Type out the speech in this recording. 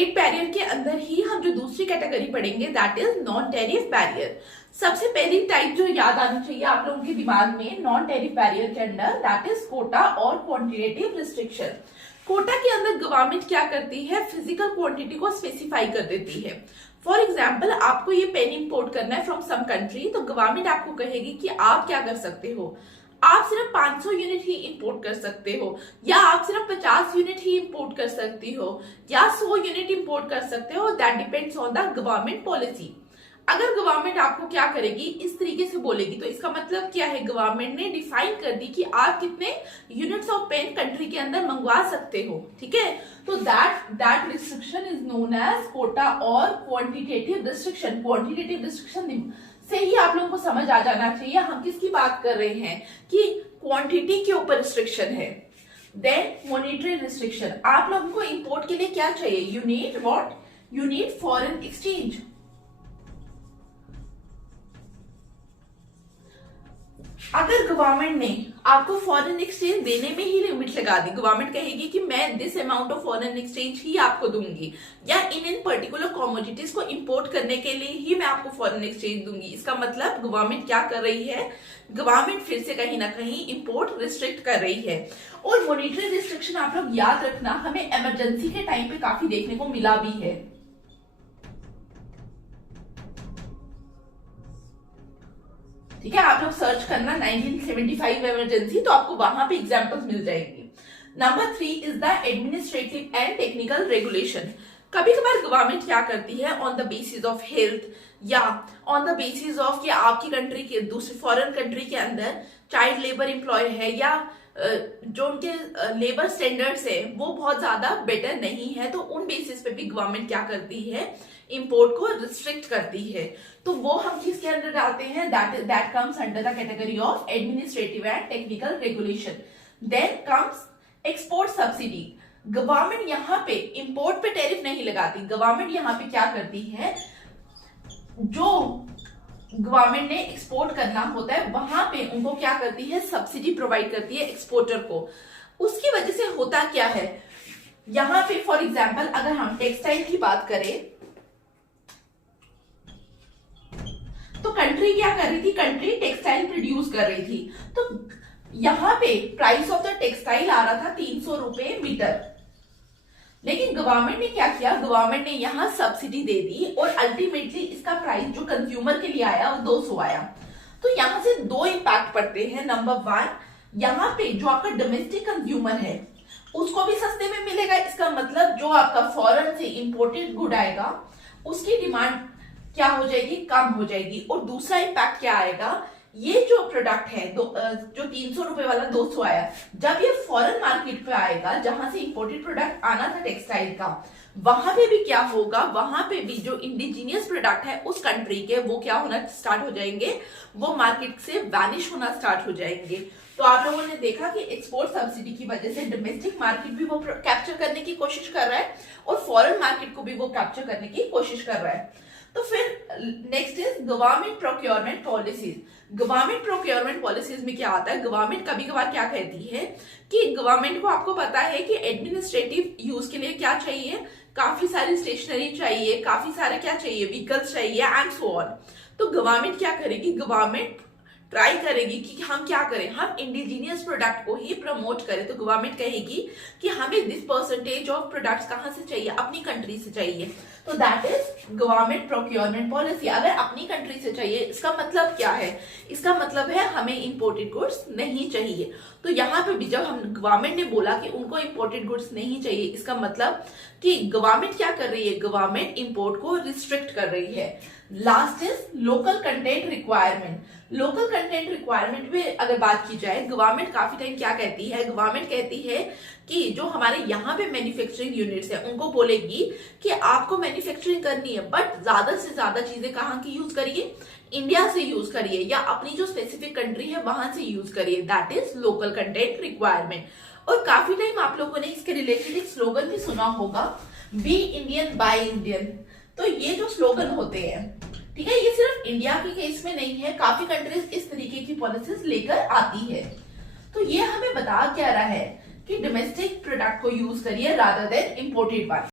Trade barrier के अंदर ही हम जो दूसरी कैटेगरी पढ़ेंगे that is non tariff barrier. सबसे पहली टाइप जो याद आनी चाहिए आप लोगों के दिमाग में नॉन टैरिफ बैरियर के अंदर दैट इज कोटा और क्वांटिटेटिव रिस्ट्रिक्शन। कोटा के अंदर गवर्नमेंट क्या करती है, फिजिकल क्वांटिटी को स्पेसिफाई कर देती है। फॉर एग्जाम्पल आपको ये पेन इंपोर्ट करना है फ्रॉम सम कंट्री, तो गवर्नमेंट आपको कहेगी कि आप क्या कर सकते हो, आप सिर्फ 500 यूनिट ही इंपोर्ट कर सकते हो, या आप सिर्फ 50 यूनिट ही इंपोर्ट कर सकती हो, या 100 यूनिट इंपोर्ट कर सकते हो। That depends on the government policy. अगर गवर्नमेंट आपको क्या करेगी, इस तरीके से बोलेगी, तो इसका मतलब क्या है, गवर्नमेंट ने डिफाइन कर दी कि आप कितने यूनिट्स ऑफ पेन कंट्री के अंदर मंगवा सकते हो। ठीक है, तो that restriction is known as quota और क्वांटिटेटिव रिस्ट्रिक्शन। क्वांटिटेटिव रिस्ट्रिक्शन से ही आप लोगों को समझ आ जाना चाहिए हम किसकी बात कर रहे हैं, कि क्वांटिटी के ऊपर रिस्ट्रिक्शन है। देन मॉनेटरी रिस्ट्रिक्शन, आप लोगों को इंपोर्ट के लिए क्या चाहिए, you need what, you need foreign exchange. अगर गवर्नमेंट ने आपको फॉरेन एक्सचेंज देने में ही लिमिट लगा दी, गवर्नमेंट कहेगी कि मैं this amount of foreign exchange ही आपको दूंगी, या इन पर्टिकुलर कमोडिटीज को इंपोर्ट करने के लिए ही मैं आपको फॉरेन एक्सचेंज दूंगी, इसका मतलब गवर्नमेंट क्या कर रही है, गवर्नमेंट फिर से कहीं ना कहीं इंपोर्ट रिस्ट्रिक्ट कर रही है। और मॉनेटरी रिस्ट्रिक्शन आप लोग याद रखना, हमें इमरजेंसी के टाइम पे काफी देखने को मिला भी है। ठीक है, आप लोग सर्च करना 1975 इमरजेंसी, तो आपको वहां पे एग्जांपल्स मिल जाएंगे। Number 3 is the administrative and technical regulation. कभी कभार गवर्नमेंट क्या करती है, on the basis of health या ऑन द बेसिस ऑफ कि आपकी कंट्री के दूसरे फॉरेन कंट्री के अंदर चाइल्ड लेबर एम्प्लॉय है, या जो उनके लेबर स्टैंडर्ड्स है वो बहुत ज्यादा बेटर नहीं है, तो उन बेसिस पे भी गवर्नमेंट क्या करती है, इंपोर्ट को रिस्ट्रिक्ट करती है। तो वो हम किसके अंदर डालते हैं, that comes under the category of administrative and technical regulation. Then comes export subsidy. Government यहाँ पे इंपोर्ट पे टैरिफ नहीं लगाती, गवर्नमेंट यहाँ पे क्या करती है, जो गवर्नमेंट ने एक्सपोर्ट करना होता है वहां पे उनको क्या करती है, सब्सिडी प्रोवाइड करती है एक्सपोर्टर को। उसकी वजह से होता क्या है, यहां पे फॉर एग्जांपल अगर हम टेक्सटाइल की बात करें, तो कंट्री क्या कर रही थी, कंट्री टेक्सटाइल प्रोड्यूस कर रही थी, तो यहां पे प्राइस ऑफ द टेक्सटाइल आ रहा था 300 रुपए मीटर। लेकिन गवर्नमेंट ने क्या किया, गवर्नमेंट ने यहां सब्सिडी दे दी और अल्टीमेटली इसका प्राइस जो कंज्यूमर के लिए आया वो 200 आया। तो यहां से दो इंपैक्ट पड़ते हैं। नंबर 1, यहाँ पे जो आपका डोमेस्टिक कंज्यूमर है उसको भी सस्ते में मिलेगा, इसका मतलब जो आपका फॉरेन से इंपोर्टेड गुड आएगा उसकी डिमांड क्या हो जाएगी, कम हो जाएगी। और दूसरा इंपैक्ट क्या आएगा, ये जो प्रोडक्ट है जो 300 रुपए वाला 200 आया, जब ये फॉरेन मार्केट पे आएगा जहां से इंपोर्टेड प्रोडक्ट आना था टेक्सटाइल का, वहां पे भी क्या होगा, वहां पे भी जो इंडिजीनियस प्रोडक्ट है उस कंट्री के वो क्या होना स्टार्ट हो जाएंगे, वो मार्केट से वैनिश होना स्टार्ट हो जाएंगे। तो आप लोगों ने देखा कि एक्सपोर्ट सब्सिडी की वजह से डोमेस्टिक मार्केट भी वो कैप्चर करने की कोशिश कर रहा है और फॉरेन मार्केट को भी वो कैप्चर करने की कोशिश कर रहा है। तो फिर next is government procurement policies. Government procurement policies में क्या आता है, गवर्नमेंट कभी कभार क्या कहती है कि गवर्नमेंट को आपको पता है कि एडमिनिस्ट्रेटिव यूज के लिए क्या चाहिए, काफी सारी स्टेशनरी चाहिए, काफी सारे क्या चाहिए, व्हीकल्स चाहिए एंड सो ऑन। तो गवर्नमेंट क्या करेगी, गवर्नमेंट ट्राई करेगी कि हम क्या करें, हम इंडिजीनियस प्रोडक्ट को ही प्रमोट करें। तो गवर्नमेंट कहेगी कि हमें दिस परसेंटेज ऑफ प्रोडक्ट्स कहां से चाहिए, अपनी कंट्री से चाहिए। तो that is government procurement policy. अगर अपनी कंट्री से चाहिए इसका मतलब क्या है, इसका मतलब है हमें इंपोर्टेड गुड्स नहीं चाहिए। तो यहाँ पे भी जब हम गवर्नमेंट ने बोला कि उनको इंपोर्टेड गुड्स नहीं चाहिए, इसका मतलब कि गवर्नमेंट क्या कर रही है, गवर्नमेंट इंपोर्ट को रिस्ट्रिक्ट कर रही है। Last is local content requirement. Local content requirement में अगर बात की जाए, गवर्नमेंट काफी टाइम क्या कहती है, गवर्नमेंट कहती है कि जो हमारे यहाँ पे मैन्युफैक्चरिंग यूनिट्स है उनको बोलेगी कि आपको मैन्युफैक्चरिंग करनी है बट ज्यादा से ज्यादा चीजें कहाँ की यूज करिए, इंडिया से यूज करिए या अपनी जो स्पेसिफिक कंट्री है वहां से यूज करिए। That is local content requirement. और काफी टाइम आप लोगों ने इसके रिलेटेड एक स्लोगन भी सुना होगा, बी इंडियन बाय इंडियन। तो ये जो स्लोगन होते हैं, ठीक है, ये सिर्फ इंडिया के केस में नहीं है, काफी कंट्रीज इस तरीके की पॉलिसीज लेकर आती है। तो ये हमें बता क्या रहा है कि डोमेस्टिक प्रोडक्ट को यूज करिए रादर देन इंपोर्टेड वन।